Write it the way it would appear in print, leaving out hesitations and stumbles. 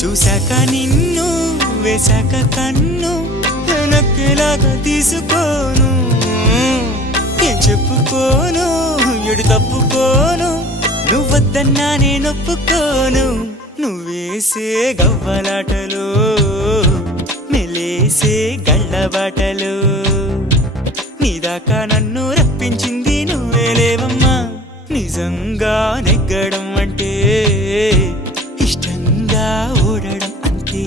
చూశాక నిన్ను వేశాక కన్ను వెనక్కిలాగా తీసుకోను ఏం చెప్పుకోను ఎడు తప్పుకోను నువ్వద్దన్నా నేనొప్పుకోను నువ్వేసే గవ్వలాటలు మెలేసే గళ్ళబాటలు నీదాకా నన్ను రప్పించింది నువ్వేలేవమ్మా నిజంగా నెగ్గడం అంటే ఇష్టంగా ఓడడం అంతే